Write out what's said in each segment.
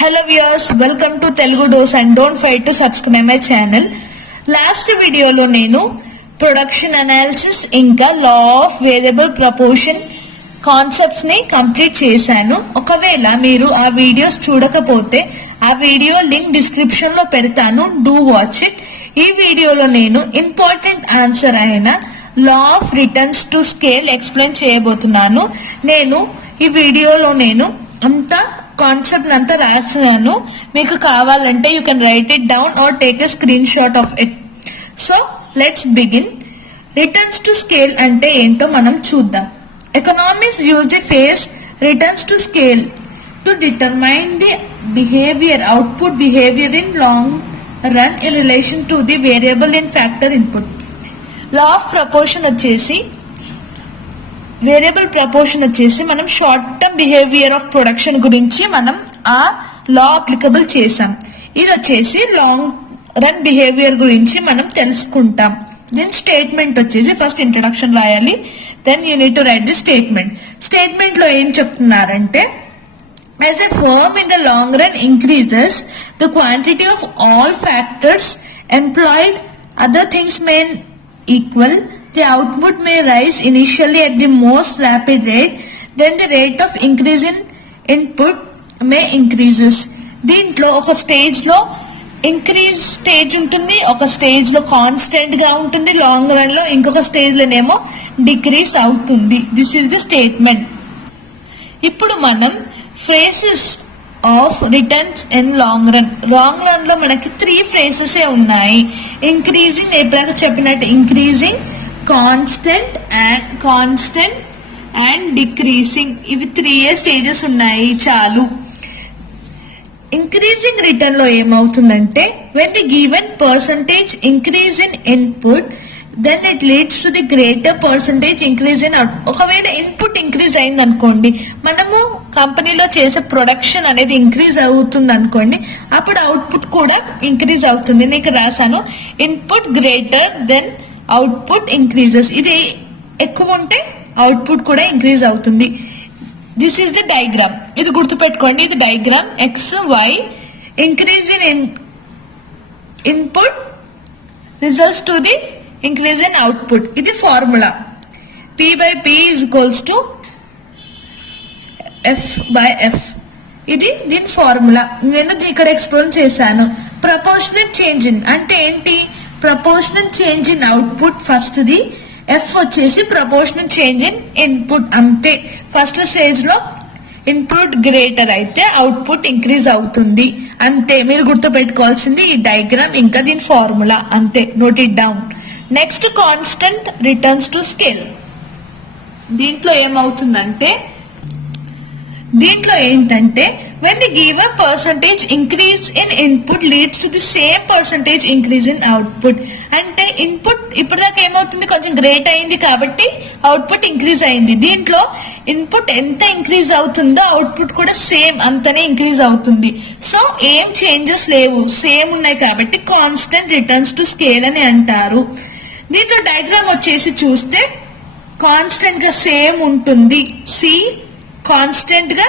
Hello viewers, welcome to Telugu Dose and don't forget to subscribe my channel. Last video lo nenu production analysis inka law of variable proportion concepts ని complete చేశాను. ఒకవేళ మీరు ఆ videos చూడకపోతే ఆ video link description లో పెడతాను, do watch it. ఈ వీడియోలో నేను ఇంపార్టెంట్ ఆన్సర్ అయిన law of returns to scale explain చేయబోతున్నాను. ఈ వీడియోలో అంతా కాన్సెప్ట్ అంతా రాస్తున్నాను. మీకు కావాలంటే you can write it down are take a screen shot of it. So let's begin. Returns to scale అంటే ఏంటో మనం చూద్దాం. Economists use the phrase returns to scale to determine the output behavior in long run in relation to the variable in factor input. Law of proportion వచ్చేసి variable proportion వచ్చేసి మనం short term behaviour of production గురించి మనం ఆ లా applicable చేసాం. ఇది వచ్చేసి long run behaviour గురించి మనం తెలుసుకుంటాం. దెన్ స్టేట్మెంట్ వచ్చేసి ఫస్ట్ ఇంట్రడక్షన్ రాయాలి, then you need to write the statement. Statement లో ఏం చెప్తున్నారంటే, as a firm in the long run increases the quantity of all factors employed, other things may equal, the output may rise initially at the most rapid rate, then the rate of increase in input may increases. దీంట్లో ఒక stage లో increase stage ఉంటుంది, ఒక stage లో constant గా ఉంటుంది, long run లో ఇంకొక స్టేజ్ లోనేమో డిక్రీస్ అవుతుంది. This is the statement. ఇప్పుడు మనం phrases of returns in long run. Long run లో మనకి 3 ఫ్రేసెస్ ఉన్నాయి. ఇంక్రీజింగ్, ఎప్పుడైనా చెప్పినట్టు ఇంక్రీజింగ్, కాన్స్టెంట్ అండ్ డిక్రీసింగ్. ఇవి 3 స్టేజెస్ ఉన్నాయి చాలు. ఇంక్రీజింగ్ రిటర్న్ లో ఏమవుతుందంటే, when the given percentage increase in input then it leads to the greater percentage increase in output. ఒకవేళ ఇన్పుట్ ఇంక్రీజ్ అయింది అనుకోండి, మనము కంపెనీలో చేసే ప్రొడక్షన్ అనేది ఇంక్రీజ్ అవుతుంది అనుకోండి, అప్పుడు అవుట్పుట్ కూడా ఇంక్రీజ్ అవుతుంది. నేను ఇక్కడ రాశాను, input greater than output increases. ఇది ఎక్కువ ఉంటే అవుట్పుట్ కూడా ఇంక్రీజ్ అవుతుంది. This is the diagram. ఇది గుర్తుపెట్టుకోండి, ఇది diagram. X Y increase in input results to the increase in output. ఇది formula. P by P is equals to F by F. ఇది దీని ఫార్ములా. నేను ఇక్కడ ఎక్స్ప్లెయిన్ చేశాను. ప్రపోర్షనల్ చేంజ్ ఇన్ అంటే ఏంటి? Proportional change in output first the, F వచ్చేసి proportional change in input. అంతే. ఫస్ట్ స్టేజ్ లో ఇన్పుట్ గ్రేటర్ అయితే అవుట్పుట్ ఇంక్రీజ్ అవుతుంది. అంతే. మీరు గుర్తు పెట్టుకోవాల్సింది ఈ డయాగ్రామ్ ఇంకా దీని ఫార్ములా. అంతే. Note it down. Next, constant returns to scale. దీంట్లో ఏంటంటే when the given percentage increase in input leads to the same percentage increase in output. అంటే ఇన్పుట్ ఇప్పటిదాకా ఏమవుతుంది, కొంచెం గ్రేట్ అయింది కాబట్టి అవుట్పుట్ ఇంక్రీజ్ అయింది. దీంట్లో ఇన్పుట్ ఎంత ఇంక్రీజ్ అవుతుందో అవుట్పుట్ కూడా సేమ్ అంతనే ఇంక్రీజ్ అవుతుంది. సో ఏం చేంజెస్ లేవు, సేమ్ ఉన్నాయి కాబట్టి కాన్స్టెంట్ రిటర్న్స్ టు స్కేల్ అని అంటారు. దీంట్లో డయాగ్రామ్ వచ్చేసి చూస్తే కాన్స్టెంట్ గా సేమ్ ఉంటుంది. సి కాన్స్టెంట్ గా,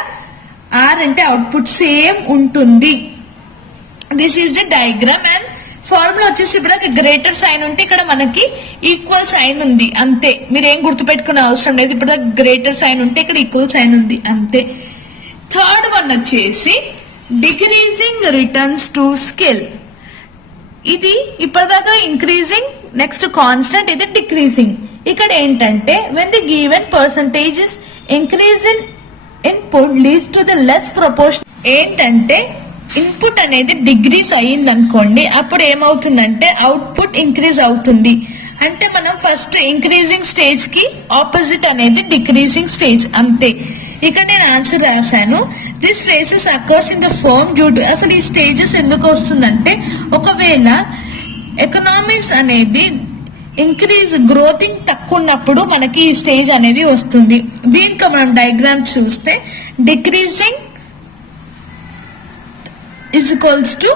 ఆర్ అంటే అవుట్పుట్ సేమ్ ఉంటుంది. This is the diagram. And formula వచ్చేసి ఇప్పుడు గ్రేటర్ సైన్ ఉంటే ఇక్కడ మనకి ఈక్వల్ సైన్ ఉంది. అంతే. మీరేం గుర్తుపెట్టుకునే అవసరం లేదు. ఇప్పుడు గ్రేటర్ సైన్ ఉంటే ఇక్కడ ఈక్వల్ సైన్ ఉంది. అంతే. థర్డ్ వన్ వచ్చేసి డిక్రీజింగ్ రిటర్న్స్ టు స్కేల్. ఇది ఇప్పటిదాకా ఇంక్రీజింగ్, నెక్స్ట్ కాన్స్టెంట్, ఇది డిక్రీజింగ్. ఇక్కడ ఏంటంటే when the given percentage is increase in input leads to the less proportion. ఏంటంటే ఇన్పుట్ అనేది డిక్రీజ్ అయ్యింది అనుకోండి, అప్పుడు ఏమవుతుందంటే అవుట్పుట్ ఇంక్రీజ్ అవుతుంది. అంటే మనం ఫస్ట్ ఇంక్రీజింగ్ స్టేజ్ కి ఆపోజిట్ అనేది డిక్రీజింగ్ స్టేజ్. అంతే. ఇక్కడ నేను ఆన్సర్ రాశాను. This phases occurs in the firm due to. అసలు ఈ స్టేజెస్ ఎందుకు వస్తుందంటే, ఒకవేళ ఎకనామిక్స్ అనేది ఇంక్రీజ్, గ్రోతింగ్ తక్కువ ఉన్నప్పుడు మనకి ఈ స్టేజ్ అనేది వస్తుంది. దీంట్లో మనం డయాగ్రామ్ చూస్తే decreasing is equals to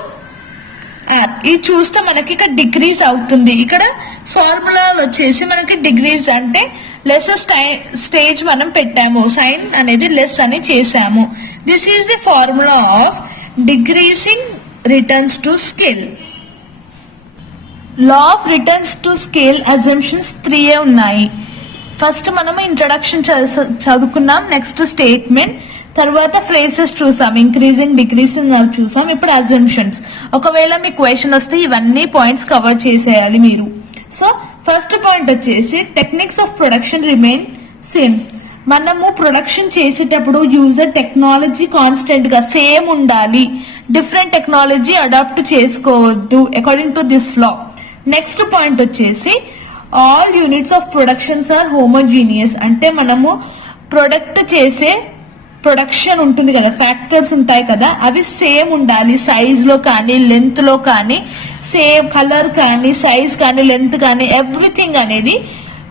R. ఇది చూస్తే మనకి ఇక్కడ డిక్రీజ్ అవుతుంది. ఇక్కడ ఫార్ములా వచ్చేసి మనకి డిక్రీజ్ అంటే లెస్ స్టేజ్ మనం పెట్టాము, సైన్ అనేది లెస్ అని చేసాము. This is the formula of decreasing returns to scale. Law of returns to scale assumptions 3 ఉన్నాయి. ఫస్ట్ మనము ఇంట్రడక్షన్ చదువుకున్నాం, నెక్స్ట్ స్టేట్మెంట్, తర్వాత ఫ్రేసెస్ చూసాం, ఇంక్రీజింగ్ డిక్రీజింగ్ అవి చూసాం. ఇప్పుడు అజంప్షన్స్. ఒకవేళ మీకు క్వశ్చన్ వస్తే ఇవన్నీ పాయింట్స్ కవర్ చేసేయాలి మీరు. సో ఫస్ట్ పాయింట్ వచ్చేసి techniques of production remain same. మనము ప్రొడక్షన్ చేసేటప్పుడు యూజర్ టెక్నాలజీ కాన్స్టెంట్ గా సేమ్ ఉండాలి, డిఫరెంట్ టెక్నాలజీ అడాప్ట్ చేసుకోవద్దు according to this law. Next point వచ్చేసి all units of productions are homogeneous. అంటే మనము ప్రొడక్ట్ చేసే ప్రొడక్షన్ ఉంటుంది కదా, ఫ్యాక్టర్స్ ఉంటాయి కదా, అవి సేమ్ ఉండాలి. సైజ్ లో కానీ లెంత్ లో కానీ సేమ్, కలర్ కానీ సైజ్ కానీ లెంత్ కానీ ఎవ్రీథింగ్ అనేది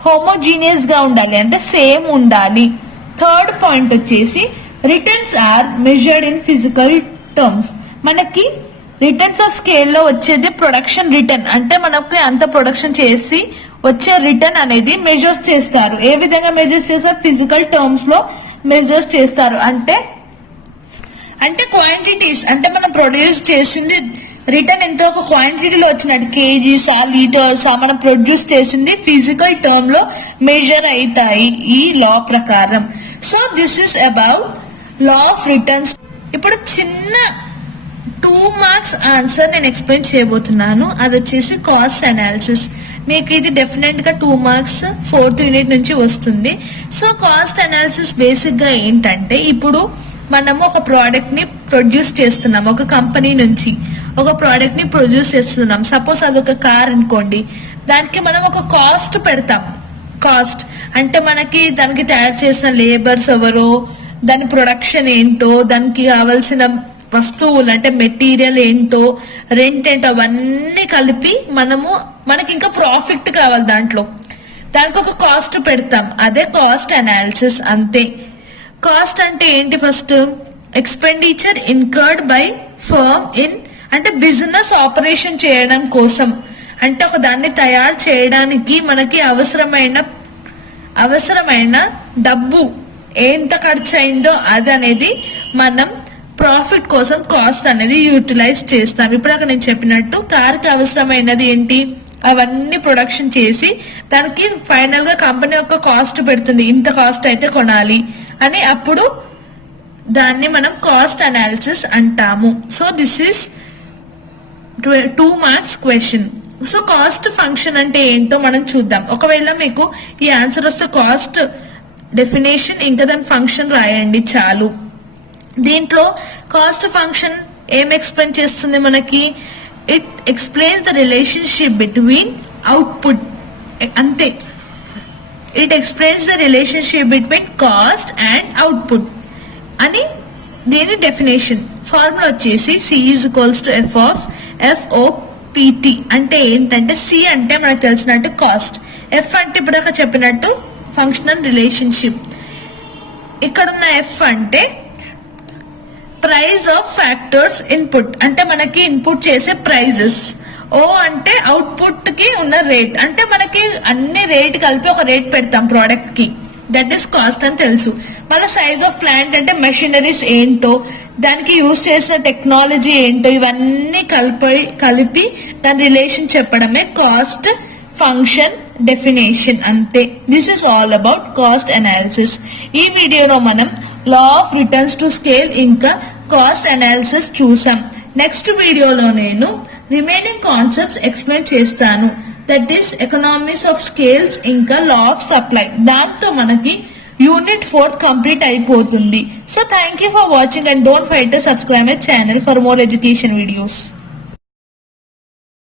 హోమోజీనియస్ గా ఉండాలి, అంటే సేమ్ ఉండాలి. థర్డ్ పాయింట్ వచ్చేసి returns are measured in physical terms. మనకి రిటర్న్స్ ఆఫ్ స్కేల్ లో వచ్చేది ప్రొడక్షన్ రిటర్న్, అంటే మనకి అంత ప్రొడక్షన్ చేసి వచ్చే రిటర్న్ అనేది మెజర్స్ చేస్తారు. ఏ విధంగా మెజర్స్ చేస్తారు? ఫిజికల్ టర్మ్స్ లో మెజర్స్ చేస్తారు. అంటే క్వాంటిటీస్, అంటే మనం ప్రొడ్యూస్ చేసింది రిటర్న్ ఎంతో ఒక క్వాంటిటీలో వచ్చినట్టు, కేజీసా లీటర్సా, మనం ప్రొడ్యూస్ చేసింది ఫిజికల్ టర్మ్ లో మెజర్ అవుతాయి ఈ లా ప్రకారం. So this is about law of returns. ఇప్పుడు చిన్న 2 మార్క్స్ ఆన్సర్ నేను ఎక్స్ప్లెయిన్ చేయబోతున్నాను. అది వచ్చేసి కాస్ట్ అనాలిసిస్. మీకు ఇది డెఫినెట్ గా 2 మార్క్స్ 4th యూనిట్ నుంచి వస్తుంది. సో కాస్ట్ అనాలిసిస్ బేసిక్ గా ఏంటంటే, ఇప్పుడు మనము ఒక ప్రోడక్ట్ ని ప్రొడ్యూస్ చేస్తున్నాం, ఒక కంపెనీ నుంచి ఒక ప్రోడక్ట్ ని ప్రొడ్యూస్ చేస్తున్నాం. సపోజ్ అది ఒక కార్ అనుకోండి, దానికి మనం ఒక కాస్ట్ పెడతాం. కాస్ట్ అంటే మనకి దానికి తయారు చేసిన లేబర్స్ ఎవరో, దాని ప్రొడక్షన్ ఏంటో, దానికి కావాల్సిన వస్తువులు అంటే మెటీరియల్ ఏంటో, రెంట్ ఏంటో, అవన్నీ కలిపి మనకి ఇంకా ప్రాఫిట్ కావాలి దానికి ఒక కాస్ట్ పెడతాం. అదే కాస్ట్ అనాలిసిస్. అంతే. కాస్ట్ అంటే ఏంటి? First expenditure incurred by firm in, అంటే బిజినెస్ ఆపరేషన్ చేయడం కోసం, అంటే ఒక దాన్ని తయారు చేయడానికి మనకి అవసరమైన డబ్బు ఎంత ఖర్చు అయిందో అది అనేది మనం ప్రాఫిట్ కోసం కాస్ట్ అనేది యూటిలైజ్ చేస్తాం. ఇప్పుడు అక్కడ నేను చెప్పినట్టు కార్కి అవసరమైనది ఏంటి, అవన్నీ ప్రొడక్షన్ చేసి దానికి ఫైనల్ గా కంపెనీ ఒక కాస్ట్ పెడుతుంది, ఇంత కాస్ట్ అయితే కొనాలి అని. అప్పుడు దాన్ని మనం కాస్ట్ అనాలిసిస్ అంటాము. So this is 2 marks question. So cost function అంటే ఏంటో మనం చూద్దాం. ఒకవేళ మీకు ఈ ఆన్సర్ వస్తే కాస్ట్ డెఫినేషన్ ఇంకా దాని ఫంక్షన్ రాయండి చాలు. దీంట్లో కాస్ట్ ఫంక్షన్ ఏం ఎక్స్ప్లెయిన్ చేస్తుంది మనకి? It explains the relationship between output. అంతే. It explains the relationship between cost and output అని దీని డెఫినేషన్. ఫార్ములా వచ్చేసి C = F of FOPT. అంటే ఏంటంటే C అంటే మనకు తెలిసినట్టు కాస్ట్, F అంటే ఇప్పుడు చెప్పినట్టు ఫంక్షనల్ రిలేషన్షిప్, ఇక్కడున్న F అంటే ప్రైస్ ఆఫ్ ఫ్యాక్టర్స్ ఇన్పుట్, అంటే మనకి ఇన్పుట్ చేసే ప్రైజెస్. O అంటే అవుట్పుట్ కి ఉన్న రేట్, అంటే మనకి అన్ని రేట్ కలిపి ఒక రేట్ పెడతాం ప్రోడక్ట్ కి, దట్ ఈస్ కాస్ట్ అని తెలుసు. మళ్ళీ సైజ్ ఆఫ్ ప్లాంట్ అంటే మెషినరీస్ ఏంటో, దానికి యూజ్ చేసిన టెక్నాలజీ ఏంటో, ఇవన్నీ కలిపి దాని రిలేషన్ చెప్పడమే కాస్ట్ ఫంక్షన్ డెఫినేషన్. అంతే. This is all about cost analysis. ఈ వీడియోలో మనం law of returns to scale ఇంకా కాస్ట్ అనాలిసిస్ చూసాం. నెక్స్ట్ వీడియోలో నేను రిమైనింగ్ కాన్సెప్ట్స్ ఎక్స్ప్లెయిన్ చేస్తాను, that is economies of scales ఇంకా లా ఆఫ్ సప్లై. దాంతో మనకి యూనిట్ 4 కంప్లీట్ అయిపోతుంది. So thank you for watching and don't forget to subscribe my channel for more education videos.